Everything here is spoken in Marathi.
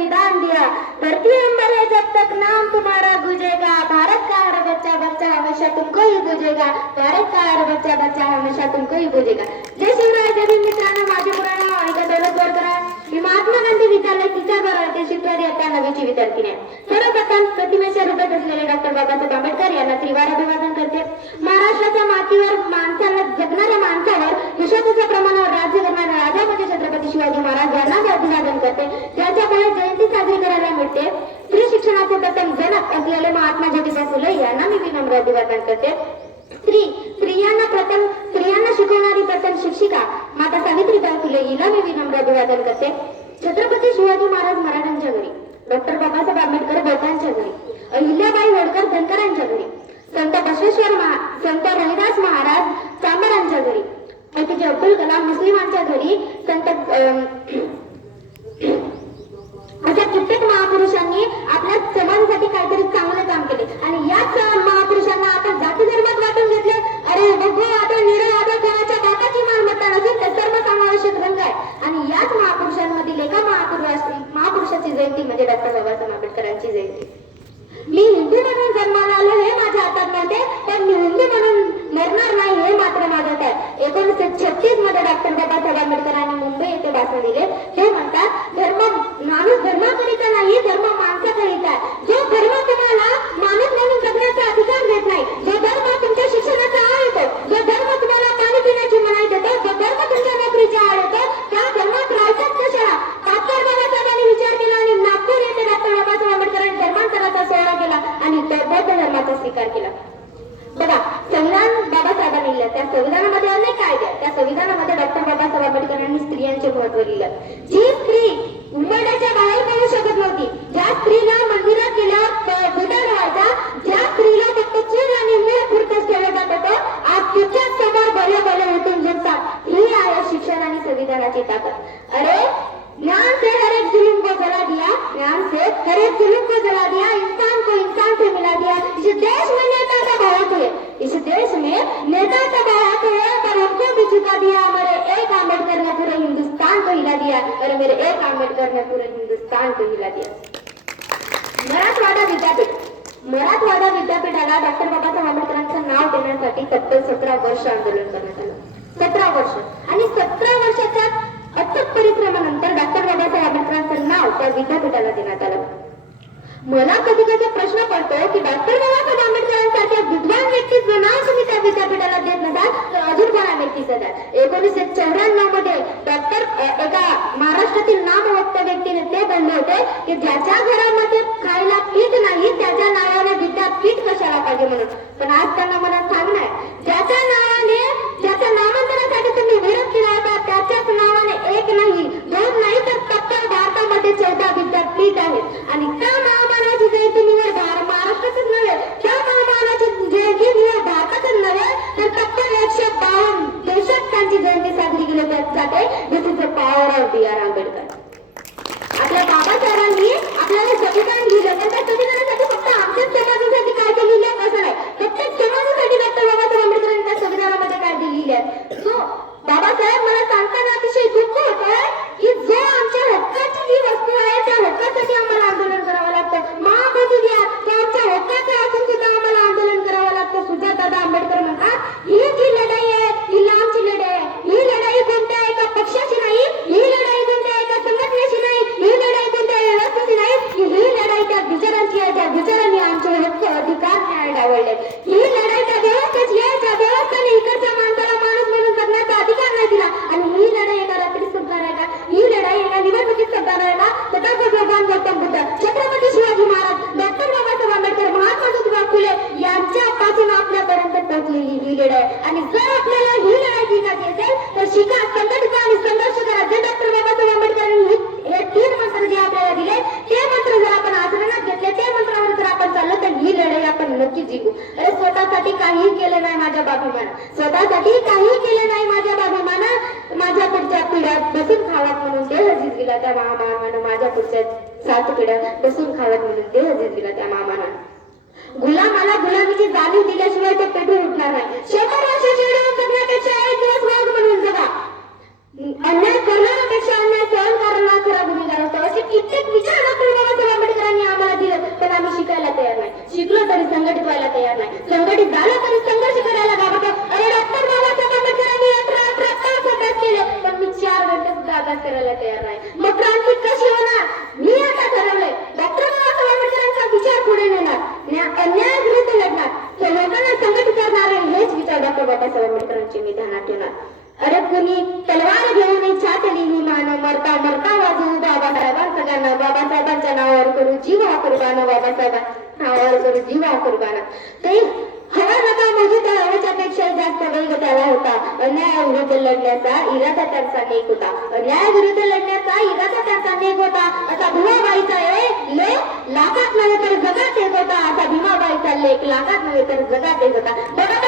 संविधान दिया, धरती अंबर है जब तक नाम तुम्हारा गूंजेगा, भारत का हर बच्चा बच्चा हमेशा तुमको ही पूजेगा, भारत का हर बच्चा बच्चा हमेशा तुमको ही पूजेगा. जय शिवराय. जय भीम. मित्रांनो, माझे पुराण ऐका दौलतवर करा. मी महात्मा गांधी विद्यालय तिसऱ्या ते शिकणारी आता नवीची विद्यार्थिनी आहे. सर्वप्रथम प्रतिमेच्या रूपात असलेले डॉक्टर बाबासाहेब आंबेडकर यांना त्रिवार अभिवादन करते. महाराष्ट्राच्या मातीवर माणसाला जगणाऱ्या माणसावर यशस्वीच्या प्रमाणावर राज्य करणाऱ्या राजा म्हणजे छत्रपती शिवाजी महाराज यांना अभिवादन करते. त्यांच्यामुळे जयंती साजरी करायला मिळते. स्त्री शिक्षणाचे प्रथम जनक असलेले महात्मा ज्योतिबा फुले यांना मी विनम्र अभिवादन करते. स्त्रियांना शिकवणारी प्रथम शिक्षिका माता सावित्रीबाई फुले हिला मी विनम्र अभिवादन करते. छत्रपती शिवाजी महाराज मराठ्यांच्या घरी, डॉक्टर बाबासाहेब आंबेडकर बौद्धांच्या घरी, अहिल्याबाई होळकर धनकरांच्या घरी, संत बसवेश्वर संत रविदास महाराज चांबरांच्या घरी, एपीजे अब्दुल कलाम मुस्लिमांच्या घरी, संत अशा कित्येक महापुरुषांनी आपल्या समाजासाठी काहीतरी चांगलं काम केले आणि याच महापुरुषांना आपण जाती धर्मात वाटून घेतले. अरे बघू, आता निरळ आता कोणाच्या बापाची मालमत्ता नसेल तर सर्वसमावेशक रंग आहे. आणि याच महापुरुषांमधील एका महापुरुषाची जयंती म्हणजे डॉक्टर बाबासाहेब आंबेडकरांची जयंती. मी हिंदू म्हणून जन्माला आलो हे माझ्या हातात नव्हते, पण मी हिंदू म्हणून मरणार नाही हे मात्र माझ्यात आहे. 1936 मध्ये डॉक्टर बाबासाहेब आंबेडकरांनी मुंबई येथे भाषण दिले. ते म्हणतात, माणूस धर्माकरिता नाही, धर्म माणसाकरिता आहे. जो धर्म तुम्हाला माणूस म्हणून जगण्याचा अधिकार देत नाही, जो धर्म तुमच्या शिक्षणाचा आळ येतो, जो धर्म तुम्हाला पाणी पिण्याची मनाई देतो, जो धर्म तुमच्या नोकरीचा आळ येतो, त्या धर्मात राहायचाच कशाला. डॉक्टर बाबासाहेबांनी विचार केला आणि नागपूर येथे डॉक्टर बाबासाहेब आंबेडकरांनी धर्मांतराचा सोहळा केला आणि बौद्ध धर्माचा स्वीकार केला. बघा, संविधान बाबासाहेबांनी लिहिलं, त्या संविधानामध्ये अनेक कायदे आहेत. त्या संविधानामध्ये डॉक्टर बाबासाहेब आंबेडकरांनी स्त्रियांचे महत्व लिहिलं. जी स्त्री उंबरठ्याच्या बाहेर पडू शकत नव्हती, ज्या स्त्रीला मंदिरात गेल्यावर बुटा ठेवायचा, ज्या स्त्रीला फक्त चूल आणि मूळ पुरतच ठेवलं जात होतं, आज तिच्या समोर भले भले उठून झुकतात. ही आहे शिक्षण आणि संविधानाची ताकद. अरे, ज्ञान से हर एक जुल्म को जला दिया, ज्ञान से हर एक जुल्म को जला दिया, इंसान को इंसान से मिला दिया. इस देश में नेता दबाए हुए, इस देश में नेता दबाए हुए, पर उनको भी झुका दिया. मेरे एक आंबेडकर ने पूरे हिंदुस्तान को हिला दिया, और मेरे एक आंबेडकर ने पूरे हिंदुस्तान को हिला दिया. मराठवाडा विद्यापीठाला डॉक्टर बाबासाहेब आंबेडकरांचं नाव देण्यासाठी तब्बल 17 वर्ष आंदोलन करण्यात आलं. 17 वर्ष. आणि 17 वर्षाच्या अथक परिश्रमानंतर डॉक्टर बाबासाहेब आंबेडकरांचं नाव त्या विद्यापीठाला देण्यात आलं. मला कधी कधी प्रश्न पडतो की डॉक्टर बाबासाहेब आंबेडकरांसारख्या विद्वान व्यक्तीचं नाव तुम्ही त्या विद्यापीठाला देत नसाल तर अजून कोणा व्यक्तीचं द्या. 1994 मध्ये डॉक्टर एका महाराष्ट्रातील नामवंत व्यक्तीने ते बोलले होते की ज्याच्या घरामध्ये खायला पीठ नाही त्याच्या नावाने विद्यापीठ कशाला पाहिजे म्हणून. पण आज त्यांना मला सांगणं आहे, ज्याच्या नामांतरासाठी तुम्ही विरोध केला होता त्याच्याच नावाने एक नाही, दोन नाही तर तब्बल भारतामध्ये 14 विद्यापीठ आहेत. आणि त्या महामानाची जयंती निवड महाराष्ट्रातच नव्हे, त्या महामानाची जयंती निवड भारतातच नव्हे तर तब्बल 152 देशात त्यांची जयंती साजरी केली जाते. This is the power of B R. Ambedkar. आपल्या बाबासाहेबांनी आपल्याला संविधान लिहिलं, पण त्या संविधानासाठी फक्त आमच्याच समाजासाठी कायदे लिहिले असं नाही, प्रत्येक समाजासाठी डॉक्टर बाबासाहेब आंबेडकरांनी त्या संविधानामध्ये कायदे लिहिले आहेत. सो बाबासाहेब, मला सांगताना अतिशय दुःख होतंय की जो आमच्या हक्काची जी वस्तू आहे त्या हक्कासाठी आम्हाला आंदोलन करावं लागतं. महाबोधी घ्या, त्याच्या हक्काचं असून सुद्धा आम्हाला आंदोलन करावं लागतं. सुजातदादा आंबेडकर म्हणतात, ही जी लढाई आहे ही लांबची लढाई आहे. ही लढाई कोणत्या एका पक्षाची नाही, ही लढाई कोणत्या एका संघटनेची नाही, ही लढाई कोणत्या व्यवस्थेची नाही, ही लढाई त्या विचारांची आहे, त्या विचारांनी आमचे हक्क अधिकार न्याय डावळले. ही लढाई त्या व्यवस्थेची आहे, त्या व्यवस्थेने इकडच्या माणसाला माणूस म्हणून जगण्याचा अधिकार नाही दिला. आणि ही लढाई एका रात्री संपणार आहे का? ही लढाई एका निवडणुकीत संपणार आहे का? तथागत भगवान गौतम बुद्ध, छत्रपती शिवाजी महाराज, डॉक्टर बाबासाहेब आंबेडकर, महात्मा ज्योतिबा फुले यांच्यापासून आपल्यापर्यंत पोहोचलेली ही लढाई. आणि जर आपल्याला ही लढाई जिंकायची असेल तर शिका, संघटित आणि संघर्ष करा. जे डॉक्टर बाबासाहेब आंबेडकरांनी हे 3 मंत्र जे आपल्याला दिले ते मंत्र जर आपण आचरणात घेतले, ते मंत्रावर जर आपण चाललो तर ही लढाई आपण नक्की जिंकू. अरे, स्वतःसाठी काही केलं नाही माझ्या बाभिमाना, स्वतःसाठी काही केलं नाही माझ्या बाभिमाना, माझ्या पुढच्या पिढ्यात बसून खावात म्हणून देह जिंकला त्या महामानानं, माझ्या पुढच्या 7 पिढ्यात बसून खावात म्हणून देह जिंकला त्या महामानानं. गुलामाला गुलामीची जाणीव दिल्याशिवाय ते पेटून उठणार नाही. 100 वर्ष चिडवून जगण्यापेक्षा एक दिवस वाघ म्हणून जगा. अन्याय करणाऱ्यापेक्षा अन्याय सहन करणारा खरा गुन्हेगार असतो. असे कित्येक विचार आघात करायला तयार नाही. मग क्रांती कशी होणार? मी आता ठरवलंय, डॉक्टर बाबासाहेब आंबेडकरांचा विचार पुढे नेणार, अन्यायाविरुद्ध लढणार, हे लोकांना संघटित करणारे हेच विचार डॉक्टर बाबासाहेब आंबेडकरांचे मी ध्यानात ठेवणार. अरे कुणी तलवार घेऊन छातली विमान, मरता मरता वाजवू बाबासाहेबांचं गाणं, बाबासाहेबांच्या नावावर करू जीवा कुर्बान, बाबासाहेबांच्या नावावर करू जीवा कुर्बान. ते हवा नका मोदी तळावाच्या पेक्षा जास्त वेग त्याला होता. अन्यायाविरुद्ध लढण्याचा इरादा त्यांचा नेक होता, अन्यायाविरुद्ध लढण्याचा इरादा त्यांचा नेक होता. असा भीमाबाईचा लेख लाखात नव्हे तर जगात एक होता, असा भीमाबाईचा लेख लाखात नव्हे तर जगात एक होता. बघा